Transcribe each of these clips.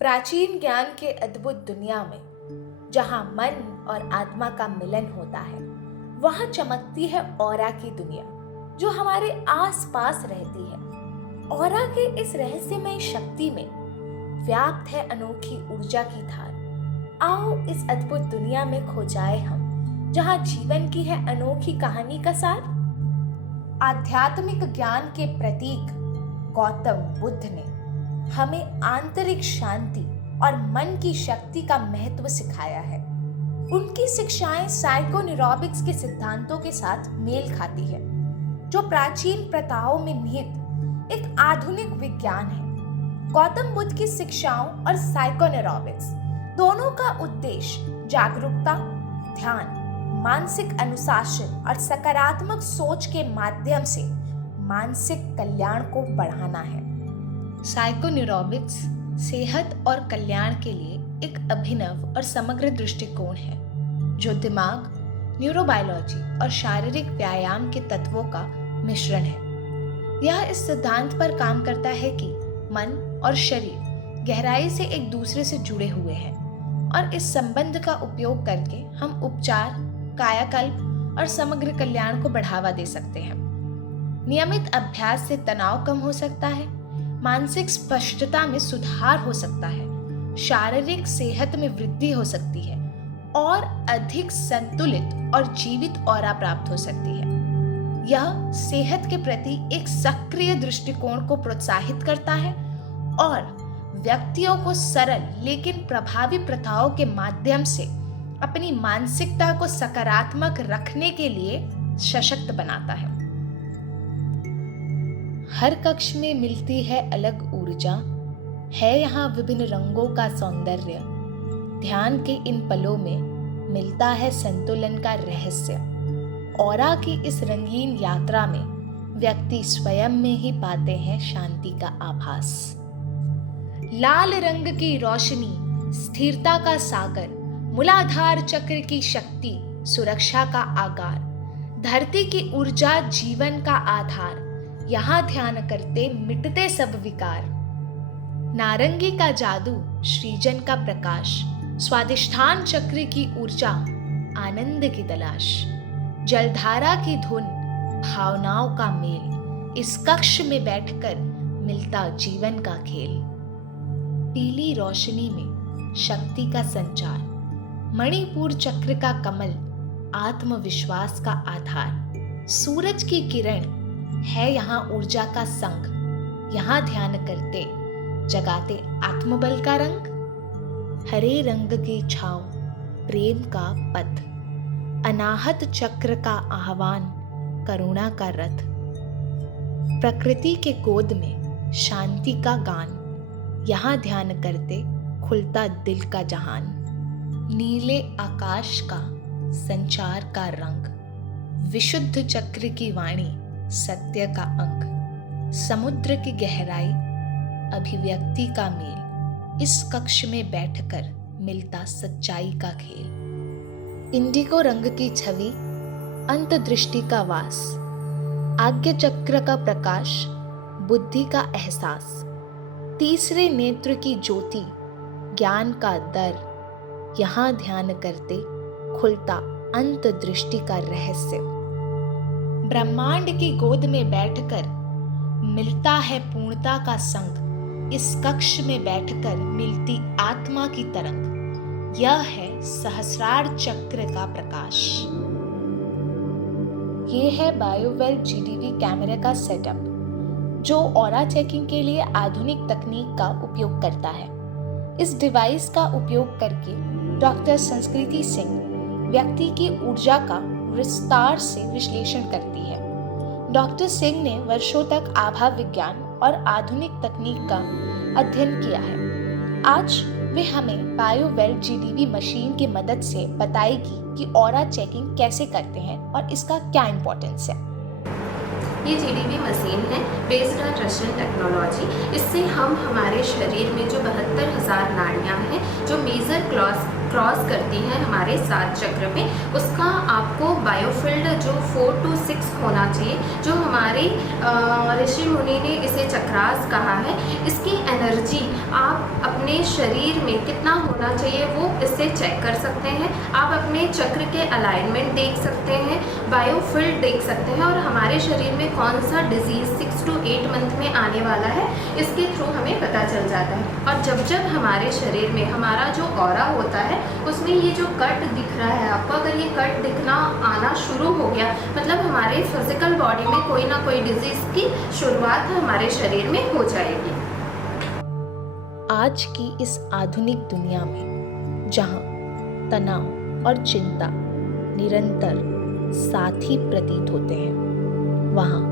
प्राचीन ज्ञान के अद्भुत दुनिया में जहां मन और आत्मा का मिलन होता है, वहां चमकती है ऑरा की दुनिया जो हमारे आसपास रहती है। ऑरा के इस रहस्यमय शक्ति में व्याप्त है अनोखी ऊर्जा की धार। आओ इस अद्भुत दुनिया में खो जाए हम, जहां जीवन की है अनोखी कहानी का सार। आध्यात्मिक ज्ञान के प्रतीक गौतम बुद्ध ने हमें आंतरिक शांति और मन की शक्ति का महत्व सिखाया है। उनकी शिक्षाएं साइकोन्यूरोबिक्स के सिद्धांतों के साथ मेल खाती है, जो प्राचीन प्रथाओं में निहित एक आधुनिक विज्ञान है। गौतम बुद्ध की शिक्षाओं और साइकोन्यूरोबिक्स दोनों का उद्देश्य जागरूकता, ध्यान, मानसिक अनुशासन और सकारात्मक सोच के माध्यम से मानसिक कल्याण को बढ़ाना है। साइकोन्यूरोबिक्स सेहत और कल्याण के लिए एक अभिनव और समग्र दृष्टिकोण है, जो दिमाग, न्यूरोबायोलॉजी और शारीरिक व्यायाम के तत्वों का मिश्रण है। यह इस सिद्धांत पर काम करता है कि मन और शरीर गहराई से एक दूसरे से जुड़े हुए हैं और इस संबंध का उपयोग करके हम उपचार, कायाकल्प और समग्र कल्याण को बढ़ावा दे सकते हैं। नियमित अभ्यास से तनाव कम हो सकता है, मानसिक स्पष्टता में सुधार हो सकता है, शारीरिक सेहत में वृद्धि हो सकती है और अधिक संतुलित और जीवित ऑरा प्राप्त हो सकती है। यह सेहत के प्रति एक सक्रिय दृष्टिकोण को प्रोत्साहित करता है और व्यक्तियों को सरल लेकिन प्रभावी प्रथाओं के माध्यम से अपनी मानसिकता को सकारात्मक रखने के लिए सशक्त बनाता है। हर कक्ष में मिलती है अलग ऊर्जा, है यहाँ विभिन्न रंगों का सौंदर्य। ध्यान के इन पलों में मिलता है संतुलन का रहस्य। ऑरा की इस रंगीन यात्रा में व्यक्ति स्वयं में ही पाते हैं शांति का आभास। लाल रंग की रोशनी स्थिरता का सागर, मूलाधार चक्र की शक्ति सुरक्षा का आगार, धरती की ऊर्जा जीवन का आधार। यहाँ ध्यान करते मिटते सब विकार। नारंगी का जादू सृजन का प्रकाश, स्वादिष्ठान चक्र की ऊर्जा आनंद की तलाश, जलधारा की धुन भावनाओं का मेल। इस कक्ष में बैठकर मिलता जीवन का खेल। पीली रोशनी में शक्ति का संचार, मणिपुर चक्र का कमल आत्मविश्वास का आधार। सूरज की किरण है यहाँ ऊर्जा का संग। यहाँ ध्यान करते जगाते आत्मबल का रंग। हरे रंग की छांव प्रेम का पथ, अनाहत चक्र का आह्वान करुणा का रथ। प्रकृति के गोद में शांति का गान, यहाँ ध्यान करते खुलता दिल का जहान। नीले आकाश का संचार का रंग, विशुद्ध चक्र की वाणी सत्य का अंक। समुद्र की गहराई अभिव्यक्ति का मेल। इस कक्ष में बैठकर मिलता सच्चाई का खेल। इंडिगो रंग की छवि अंतदृष्टि का वास, आज्ञा चक्र का प्रकाश बुद्धि का एहसास। तीसरे नेत्र की ज्योति ज्ञान का दर, यहाँ ध्यान करते खुलता अंतदृष्टि का रहस्य। ब्रह्मांड की गोद में बैठकर मिलता है पूर्णता का संग। इस कक्ष में बैठकर मिलती आत्मा की तरंग, यह है सहस्रार चक्र का प्रकाश। ये है बायोवेल GDV कैमरे का सेटअप, जो ऑरा चेकिंग के लिए आधुनिक तकनीक का उपयोग करता है। इस डिवाइस का उपयोग करके डॉक्टर संस्कृति सिंह व्यक्ति की ऊर्जा का विस्तार से विश्लेषण करती है। डॉक्टर सिंह ने वर्षों तक आभा विज्ञान और आधुनिक तकनीक का अध्ययन किया है। आज वे हमें बायोवेल GDV मशीन की मदद से बताएगी कि ऑरा चेकिंग कैसे करते हैं और इसका क्या इम्पोर्टेंस है। ये GDV मशीन है बेस्ड ऑन रशियन टेक्नोलॉजी। इससे हम हमारे शरीर में जो 72,000 नाड़ियाँ हैं, जो मेजर क्लॉज क्रॉस करती है हमारे 7 चक्र में, उसका आपको बायोफील्ड जो 4 to 6 होना चाहिए, जो हमारे ऋषि मुनि ने इसे चक्रास कहा है। इसकी एनर्जी आप अपने शरीर में कितना होना चाहिए वो इससे चेक कर सकते हैं। आप अपने चक्र के अलाइनमेंट देख सकते हैं, बायोफील्ड देख सकते हैं, और हमारे शरीर में कौन सा डिजीज़ 6 to 8 मंथ में आने वाला है इसके थ्रू हमें पता चल जाता है। और जब जब हमारे शरीर में हमारा जो ऑरा होता है उसमें ये जो कट दिख रहा है आपको, अगर ये कट दिखना आना शुरू हो गया मतलब हमारे फिजिकल बॉडी में कोई ना कोई डिजीज़ की शुरुआत हमारे शरीर में हो जाएगी। आज की इस आधुनिक दुनिया में जहाँ तनाव और चिंता निरंतर साथी प्रतीत होते हैं, वहाँ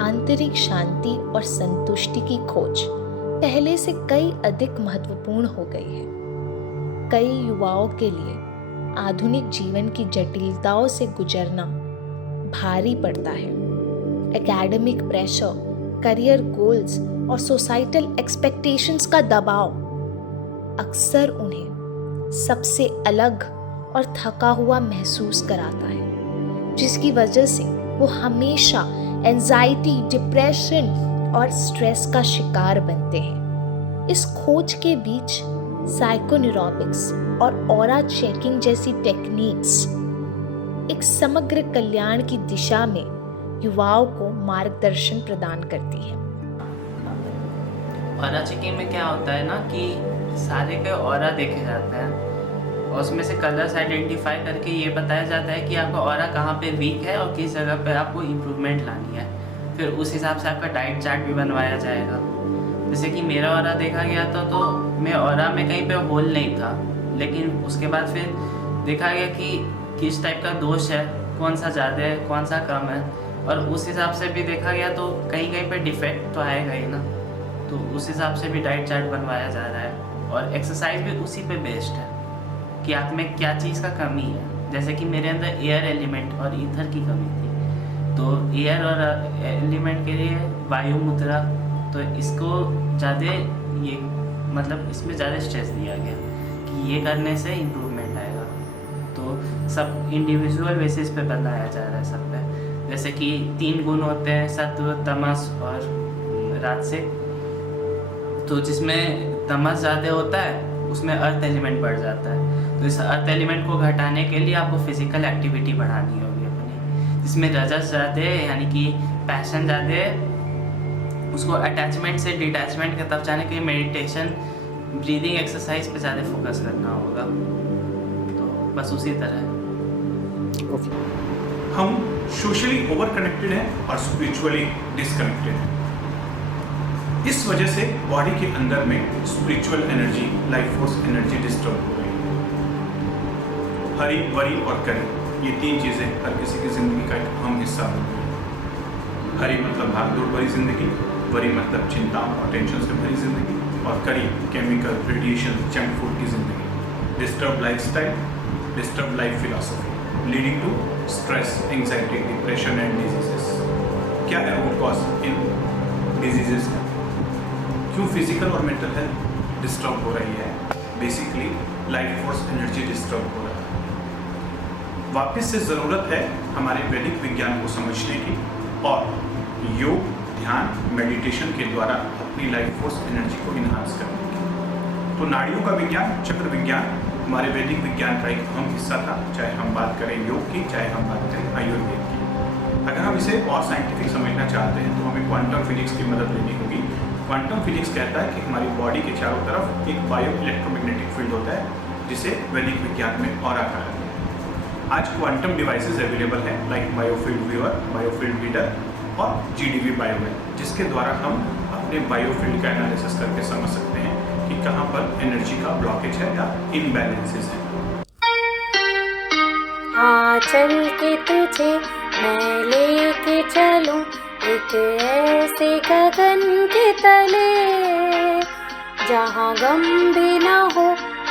आंतरिक शांति और संतुष्टि की खोज पहले से कई अधिक महत्वपूर्ण हो गई है। कई युवाओं के लिए आधुनिक जीवन की जटिलताओं से गुजरना भारी पड़ता है। एकेडमिक प्रेशर, करियर गोल्स और सोसाइटल एक्सपेक्टेशंस का दबाव अक्सर उन्हें सबसे अलग और थका हुआ महसूस कराता है, जिसकी वजह से वो हमेशा एंजाइटी, डिप्रेशन और स्ट्रेस का शिकार बनते हैं। इस खोज के बीच साइकोन्यूरोबिक्स और ऑरा चेकिंग जैसी टेक्निक्स एक समग्र कल्याण की दिशा में युवाओं को मार्गदर्शन प्रदान करती है। ऑरा चेकिंग में क्या होता है ना कि सारे के ऑरा देखे जाते हैं और उसमें से कलर्स आइडेंटिफाई करके ये बताया जाता है कि आपका ऑरा कहाँ पे वीक है और किस जगह पे आपको इम्प्रूवमेंट लानी है। फिर उस हिसाब से आपका डाइट चार्ट भी बनवाया जाएगा। जैसे कि मेरा ऑरा देखा गया था तो मैं ऑरा में कहीं पे होल नहीं था, लेकिन उसके बाद फिर देखा गया कि किस टाइप का दोष है, कौन सा ज़्यादा है कौन सा कम है, और उस हिसाब से भी देखा गया तो कहीं कहीं पे डिफेक्ट तो आएगा ही ना, तो उस हिसाब से भी डाइट चार्ट बनवाया जा रहा है। और एक्सरसाइज भी उसी पे बेस्ड है कि आप में क्या चीज़ का कमी है। जैसे कि मेरे अंदर एयर एलिमेंट और ईथर की कमी थी, तो एयर और एलिमेंट के लिए वायु मुद्रा, तो इसको ज़्यादा ये मतलब इसमें ज़्यादा स्ट्रेस दिया गया कि ये करने से इम्प्रूवमेंट आएगा। तो सब इंडिविजुअल बेसिस पे बताया जा रहा है सब पे। जैसे कि 3 गुण होते हैं, सत्व, तमस और राजसिक। तो जिसमें तमस ज़्यादा होता है उसमें अर्थ एलिमेंट बढ़ जाता है। तो इस अर्थ एलिमेंट को घटाने के लिए आपको फिजिकल एक्टिविटी बढ़ानी होगी अपनी। जिसमें रजस ज़्यादा है यानी कि पैशन ज़्यादा है, उसको अटैचमेंट से डिटैचमेंट की तरफ जाने के लिए मेडिटेशन, ब्रीदिंग एक्सरसाइज पे ज़्यादा फोकस करना होगा। तो बस उसी तरह हम सोशली ओवर कनेक्टेड हैं और स्पिरिचुअली डिसकनेक्टेड हैं। इस वजह से बॉडी के अंदर में spiritual energy, life force energy disturb हो रही है। हरी, वरी और करी, ये 3 चीज़ें हर किसी की ज़िंदगी का एक अहम हिस्सा होती है। हरी मतलब भागदौड़ भरी जिंदगी, वरी मतलब चिंताओं और टेंशन से भरी जिंदगी, और करी केमिकल, रेडिएशन, जंक फूड की जिंदगी। Disturb lifestyle, disturb life philosophy leading to stress, anxiety, depression and diseases. क्या है रूट कॉज इन डिजीजेस का? क्यों फिजिकल और मेंटल हेल्थ डिस्टर्ब हो रही है? Basically life force energy disturb हो रहा है। वापस से ज़रूरत है हमारे वैदिक विज्ञान को समझने की और योग, ध्यान, मेडिटेशन के द्वारा अपनी लाइफ फोर्स एनर्जी को इन्हांस करने की। तो नाड़ियों का विज्ञान, चक्र विज्ञान हमारे वैदिक विज्ञान का एक अहम हिस्सा था, चाहे हम बात करें योग की, चाहे हम बात करें आयुर्वेद की। अगर हम इसे और साइंटिफिक समझना चाहते हैं तो हमें क्वांटम फिजिक्स की मदद लेनी होगी। क्वांटम फिजिक्स कहता है कि हमारी बॉडी के चारों तरफ एक बायो इलेक्ट्रोमैग्नेटिक फील्ड होता है, जिसे वैदिक विज्ञान में ऑरा कहा जाता है। आज क्वांटम डिवाइसेस अवेलेबल हैं like biofield viewer, biofield reader और GDV बायोवेल, जिसके द्वारा हम अपने बायोफील्ड का एनालिसिस करके समझ सकते हैं कि कहाँ पर एनर्जी का ब्लॉकेज है या इनबैलेंसेस है। चल के तुझे मैं लेके चलूं एक ऐसे गगन के तले, जहाँ गम भी ना हो,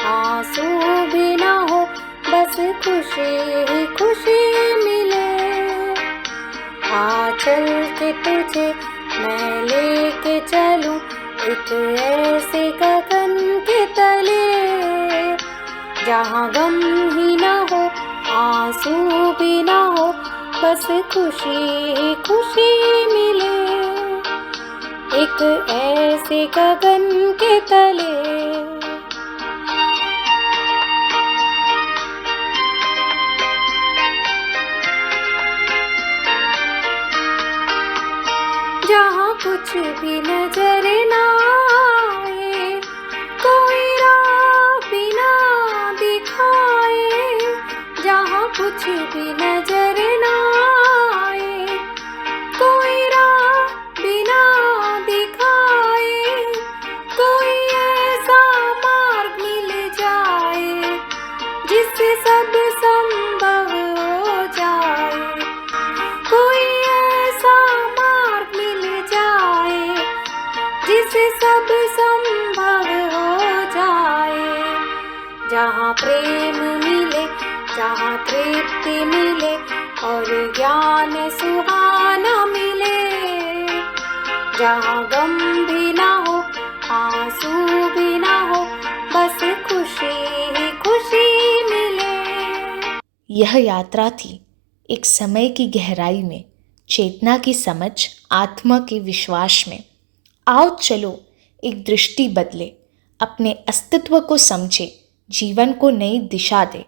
आंसू भी ना हो, बस खुशी ही खुशी मिले। चल के तुझे मैं लेके चलूं एक ऐसे गगन के तले, जहाँ गम ही ना हो, आंसू भी ना हो, बस खुशी ही खुशी मिले, एक ऐसे गगन के तले। जहाँ कुछ भी नजर ना आए, कोई राह भी ना दिखाए, जहाँ कुछ भी नजर ना आए, कोई राह भी ना दिखाए, कोई ऐसा मार्ग मिल जाए जिससे सब संभव हो जाए, कोई ऐसा मार्ग मिल जाए जिससे सब संभव हो जाए। जहाँ प्रेम मिले, जहाँ तृप्ति मिले और ज्ञान सुहाना मिले, जहाँ गम भी ना हो, आंसू भी ना हो, बस खुशी ही खुशी मिले। यह यात्रा थी एक समय की गहराई में, चेतना की समझ, आत्मा के विश्वास में। आओ चलो एक दृष्टि बदले, अपने अस्तित्व को समझे, जीवन को नई दिशा दे।